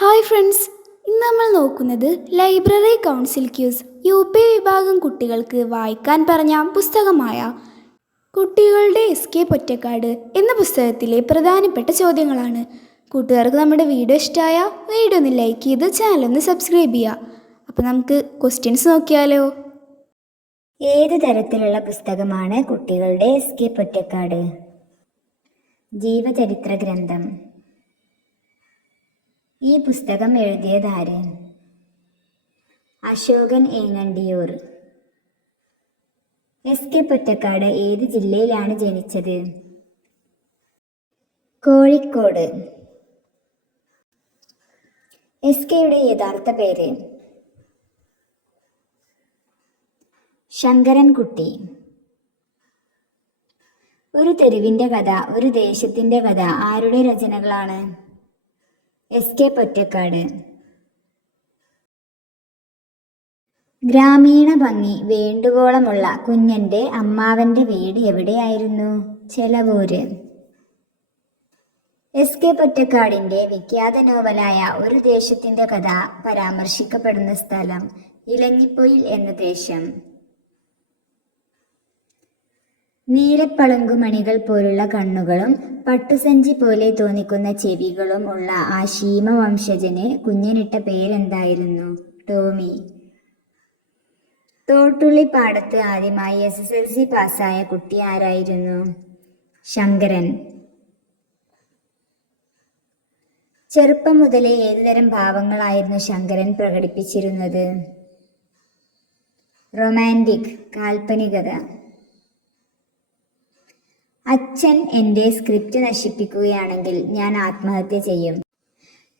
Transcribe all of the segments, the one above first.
Hi friends, ഇന്ന് നമ്മൾ നോക്കുന്നത് ലൈബ്രറി കൗൺസിൽ ക്യൂസ് UP വിഭാഗം കുട്ടികൾക്ക് വായിക്കാൻ പറഞ്ഞ പുസ്തകമായ കുട്ടികളുടെ എസ്കേപ്പ് ഒറ്റക്കാട് എന്ന പുസ്തകത്തിലെ പ്രധാനപ്പെട്ട ചോദ്യങ്ങളാണ്. കൂട്ടുകാർക്ക് നമ്മുടെ വീഡിയോ ഇഷ്ടമായ വീഡിയോ ഒന്ന് ലൈക്ക് ചെയ്ത് ചാനൽ ഒന്ന് സബ്സ്ക്രൈബ് ചെയ്യുക. അപ്പോൾ നമുക്ക് ക്വസ്റ്റ്യൻസ് നോക്കിയാലോ. ഏത് തരത്തിലുള്ള പുസ്തകമാണ് കുട്ടികളുടെ എസ്കേപ്പ് ഒറ്റക്കാട്? ജീവചരിത്ര ഗ്രന്ഥം. ഈ പുസ്തകം എഴുതിയതാര്? അശോകൻ ഏങ്ങണ്ടിയൂർ. എസ്കേപ്പ് ഒറ്റക്കാട് ഏത് ജില്ലയിലാണ് ജനിച്ചത്? കോഴിക്കോട്. എസ്കെയുടെ യഥാർത്ഥ പേര്? ശങ്കരൻകുട്ടി. ഒരു തെരുവിന്റെ കഥ, ഒരു ദേശത്തിന്റെ കഥ ആരുടെ രചനകളാണ്? എസ്കേപ്പ് ഒറ്റക്കാട്. ഗ്രാമീണ ഭംഗി വേണ്ടുവോളമുള്ള കുഞ്ഞന്റെ അമ്മാവന്റെ വീട് എവിടെയായിരുന്നു? ചെലവൂര്. എസ്കേപ്പ് ഒറ്റക്കാടിന്റെ വിഖ്യാത നോവലായ ഒരു ദേശത്തിന്റെ കഥ പരാമർശിക്കപ്പെടുന്ന സ്ഥലം ഇലഞ്ഞിപ്പൊയിൽ എന്ന ദേശം. നീലപ്പളുങ്കുമണികൾ പോലുള്ള കണ്ണുകളും പട്ടുസഞ്ചി പോലെ തോന്നിക്കുന്ന ചെവികളും ഉള്ള ആ ശീമ വംശജന് കുഞ്ഞനിട്ട പേരെന്തായിരുന്നു? ടോമി. തോട്ടുള്ളിപ്പാടത്ത് ആദ്യമായി SSLC പാസ്സായ കുട്ടി ആരായിരുന്നു? ശങ്കരൻ. ചെറുപ്പം മുതലേ ഏതുതരം ഭാവങ്ങളായിരുന്നു ശങ്കരൻ പ്രകടിപ്പിച്ചിരുന്നത്? റൊമാൻറ്റിക്, കാൽപ്പനികത. അച്ഛൻ എൻ്റെ സ്ക്രിപ്റ്റ് നശിപ്പിക്കുകയാണെങ്കിൽ ഞാൻ ആത്മഹത്യ ചെയ്യും.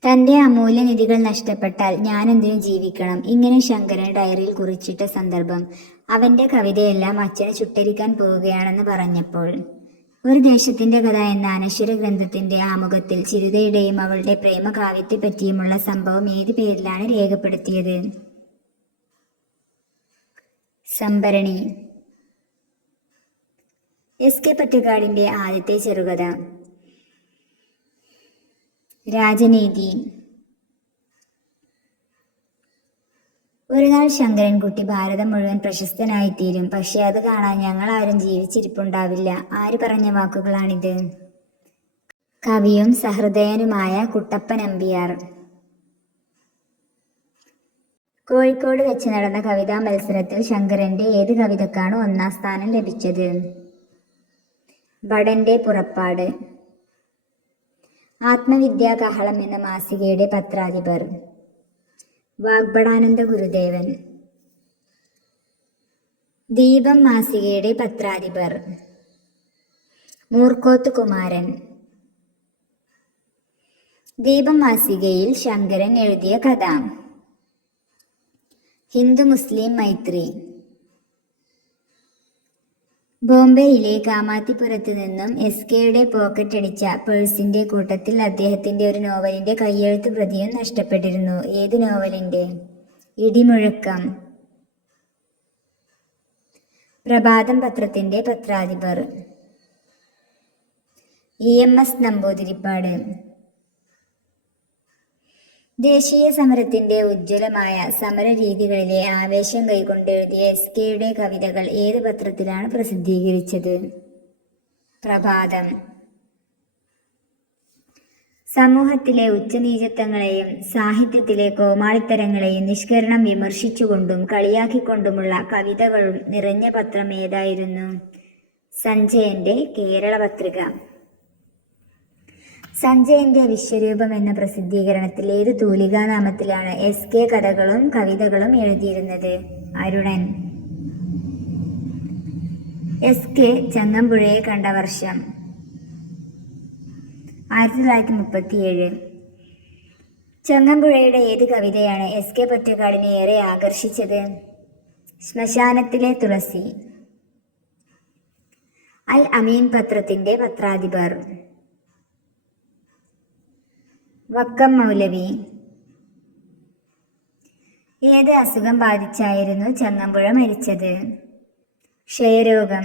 തൻ്റെ അമൂല്യനിധികൾ നഷ്ടപ്പെട്ടാൽ ഞാൻ എന്തിനു ജീവിക്കണം? ഇങ്ങനെ ശങ്കരൻ ഡയറിയിൽ കുറിച്ചിട്ട സന്ദർഭം. അവൻ്റെ കവിതയെല്ലാം അച്ഛനെ ചുട്ടരിക്കാൻ പോവുകയാണെന്ന് പറഞ്ഞപ്പോൾ. ഒരു ദേശത്തിന്റെ കഥ എന്ന അനശ്വര ഗ്രന്ഥത്തിന്റെ ആമുഖത്തിൽ ചിരുതയുടെയും അവളുടെ പ്രേമകാവ്യത്തെപ്പറ്റിയുമുള്ള സംഭവം ഏത് പേരിലാണ് രേഖപ്പെടുത്തിയത്? സംഭരണി. എസ്കേപ്പ് ഒറ്റക്കാടിന്റെ ആദ്യത്തെ ചെറുകഥ? രാജനീതി. ഒരു നാൾ ശങ്കരൻകുട്ടി ഭാരതം മുഴുവൻ പ്രശസ്തനായിത്തീരും. പക്ഷെ അത് കാണാൻ ഞങ്ങളാരും ജീവിച്ചിരിപ്പുണ്ടാവില്ല. ആര് പറഞ്ഞ വാക്കുകളാണിത്? കവിയും സഹൃദയനുമായ കുട്ടപ്പ നമ്പ്യാർ. കോഴിക്കോട് വെച്ച് നടന്ന കവിതാ മത്സരത്തിൽ ശങ്കരന്റെ ഏത് കവിതക്കാണ് ഒന്നാം സ്ഥാനം ലഭിച്ചത്? ഭടന്റെ പുറപ്പാട്. ആത്മവിദ്യാ കഹളം എന്ന മാസികയുടെ പത്രാധിപർ? വാഗ്ഭടാനന്ദ ഗുരുദേവൻ. ദീപം മാസികയുടെ പത്രാധിപർ? മൂർക്കോത്ത് കുമാരൻ. ദീപം മാസികയിൽ ശങ്കരൻ എഴുതിയ കഥ? ഹിന്ദു മുസ്ലിം മൈത്രി. ബോംബെയിലെ കാമാത്തിപുരത്ത് നിന്നും SKയുടെ പോക്കറ്റടിച്ച പേഴ്സിന്റെ കൂട്ടത്തിൽ അദ്ദേഹത്തിന്റെ ഒരു നോവലിന്റെ കയ്യെഴുത്ത് പ്രതിയും നഷ്ടപ്പെട്ടിരുന്നു. ഏത് നോവലിന്റെ? ഇടിമുഴക്കം. പ്രഭാതം പത്രത്തിന്റെ പത്രാധിപർ? EMS നമ്പൂതിരിപ്പാട്. ദേശീയ സമരത്തിന്റെ ഉജ്ജ്വലമായ സമരരീതികളിലെ ആവേശം കൈക്കൊണ്ടെഴുതിയ SKയുടെ കവിതകൾ ഏത് പത്രത്തിലാണ് പ്രസിദ്ധീകരിച്ചത്? പ്രഭാതം. സമൂഹത്തിലെ ഉച്ചനീചത്വങ്ങളെയും സാഹിത്യത്തിലെ കോമാളിത്തരങ്ങളെയും നിഷ്കരണം വിമർശിച്ചുകൊണ്ടും കളിയാക്കിക്കൊണ്ടുമുള്ള കവിതകളും നിറഞ്ഞ പത്രം ഏതായിരുന്നു? സഞ്ജയന്റെ കേരള പത്രിക. സഞ്ജയന്റെ വിശ്വരൂപം എന്ന പ്രസിദ്ധീകരണത്തിൽ ഏത് തൂലികാനാമത്തിലാണ് SK കഥകളും കവിതകളും എഴുതിയിരുന്നത്? അരുണൻ. SK ചങ്ങമ്പുഴയെ കണ്ട വർഷം? 1937. ചങ്ങമ്പുഴയുടെ ഏത് കവിതയാണ് SK ഒറ്റക്കാടിനെ ഏറെ ആകർഷിച്ചത്? ശ്മശാനത്തിലെ തുളസി. അൽ അമീൻ പത്രത്തിന്റെ പത്രാധിപർ? വക്കം മൗലവി. ഏത് അസുഖം ബാധിച്ചായിരുന്നു ചങ്ങമ്പുഴ മരിച്ചത്? ക്ഷയരോഗം.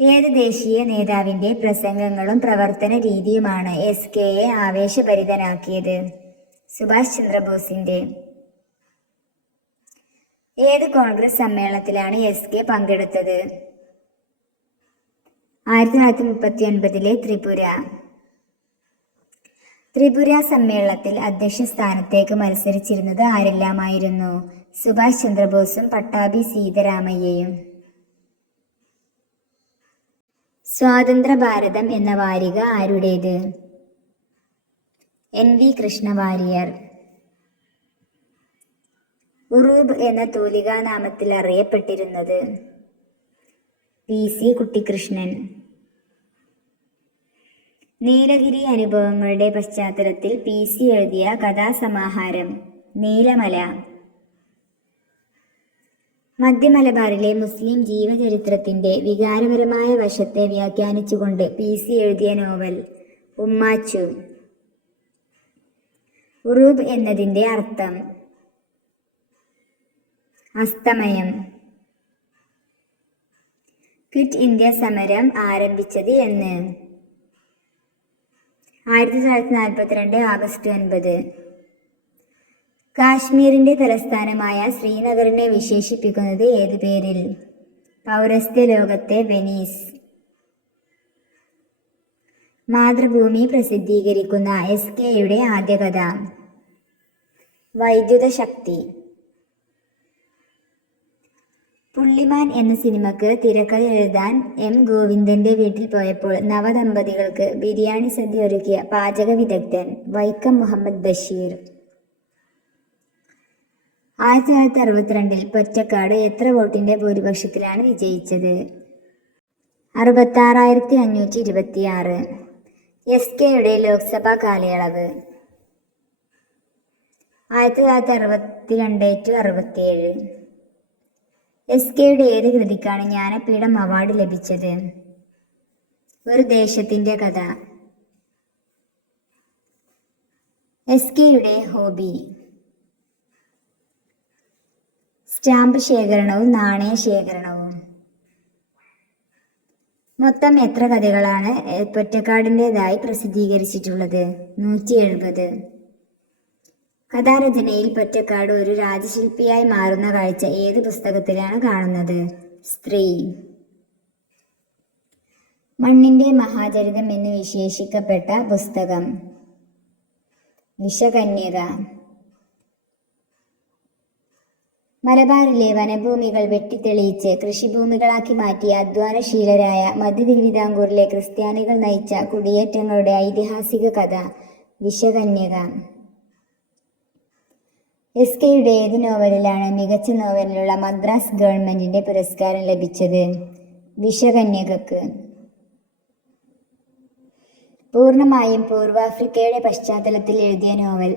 ഏത് ദേശീയ നേതാവിന്റെ പ്രസംഗങ്ങളും പ്രവർത്തന രീതിയുമാണ് SKയെ ആവേശഭരിതനാക്കിയത്? സുഭാഷ് ചന്ദ്രബോസിന്റെ. ഏത് കോൺഗ്രസ് സമ്മേളനത്തിലാണ് SK പങ്കെടുത്തത്? 1939 ത്രിപുര. ത്രിപുര സമ്മേളനത്തിൽ അധ്യക്ഷ സ്ഥാനത്തേക്ക് മത്സരിച്ചിരുന്നത് ആരെല്ലാമായിരുന്നു? സുഭാഷ് ചന്ദ്രബോസും പട്ടാഭി സീതാരാമയ്യയും. സ്വാതന്ത്ര്യ ഭാരതം എന്ന വാരിക ആരുടേത്? NV കൃഷ്ണവാര്യർ. ഉറൂബ് എന്ന തൂലികാനാമത്തിൽ അറിയപ്പെട്ടിരുന്നത്? PC കുട്ടിക്കൃഷ്ണൻ. നീലഗിരി അനുഭവങ്ങളുടെ പശ്ചാത്തലത്തിൽ PC എഴുതിയ കഥാസമാഹാരം? നീലമല. മധ്യമലബാറിലെ മുസ്ലിം ജീവചരിത്രത്തിന്റെ വികാരപരമായ വശത്തെ വ്യാഖ്യാനിച്ചുകൊണ്ട് PC എഴുതിയ നോവൽ? ഉമ്മാച്ചു. ഉറൂബ് എന്നതിന്റെ അർത്ഥം? അസ്തമയം. ക്വിറ്റ് ഇന്ത്യ സമരം ആരംഭിച്ചത് എന്ന്? 1942 ആഗസ്റ്റ് 9. കാശ്മീരിന്റെ തലസ്ഥാനമായ ശ്രീനഗറിനെ വിശേഷിപ്പിക്കുന്നത് ഏത് പേരിൽ? പൗരസ്ത്യ ലോകത്തെ വെനീസ്. മാതൃഭൂമി പ്രസിദ്ധീകരിക്കുന്ന SKയുടെ ആദ്യ കഥ? വൈദ്യുത ശക്തി. പുള്ളിമാൻ എന്ന സിനിമക്ക് തിരക്കഥ എഴുതാൻ M. ഗോവിന്ദന്റെ വീട്ടിൽ പോയപ്പോൾ നവദമ്പതികൾക്ക് ബിരിയാണി സദ്യ ഒരുക്കിയ പാചക വിദഗ്ധൻ? വൈക്കം മുഹമ്മദ് ബഷീർ. 1962 പൊറ്റക്കാട് എത്ര വോട്ടിന്റെ ഭൂരിപക്ഷത്തിലാണ് വിജയിച്ചത്? 66,526. SKയുടെ ലോക്സഭാ കാലയളവ്? 1962-67. SKയുടെ ഏത് കൃതിക്കാണ് ജ്ഞാനപീഠം അവാർഡ് ലഭിച്ചത്? ഒരു ദേശത്തിന്റെ കഥ. SKയുടെ ഹോബി? സ്റ്റാമ്പ് ശേഖരണവും നാണയ ശേഖരണവും. മൊത്തം എത്ര കഥകളാണ് പൊറ്റക്കാടിൻ്റെതായി പ്രസിദ്ധീകരിച്ചിട്ടുള്ളത്? 170. കഥാരചനയിൽ പൊറ്റക്കാട് ഒരു രാജശില്പിയായി മാറുന്ന കാഴ്ച ഏത് പുസ്തകത്തിലാണ് കാണുന്നത്? സ്ത്രീ. മണ്ണിന്റെ മഹാചരിതം എന്ന് വിശേഷിക്കപ്പെട്ട പുസ്തകം? വിഷകന്യക. മലബാറിലെ വനഭൂമികൾ വെട്ടിത്തെളിയിച്ച് കൃഷിഭൂമികളാക്കി മാറ്റിയ അധ്വാനശീലരായ മധ്യ തിരുവിതാംകൂറിലെ ക്രിസ്ത്യാനികൾ നയിച്ച കുടിയേറ്റങ്ങളുടെ ഐതിഹാസിക കഥ? വിഷകന്യക. SKയുടെ ഏത് നോവലിലാണ് മികച്ച നോവലിനുള്ള മദ്രാസ് ഗവൺമെന്റിന്റെ പുരസ്കാരം ലഭിച്ചത്? വിഷകന്യകക്ക്. പൂർണ്ണമായും പൂർവാഫ്രിക്കയുടെ പശ്ചാത്തലത്തിൽ എഴുതിയ നോവൽ?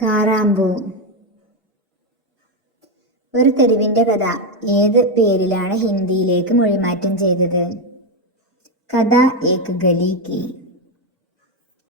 കാറാമ്പൂ. ഒരു തെരുവിന്റെ കഥ ഏത് പേരിലാണ് ഹിന്ദിയിലേക്ക് മൊഴിമാറ്റം ചെയ്തത്? കഥ ഏക് ഗലി കി.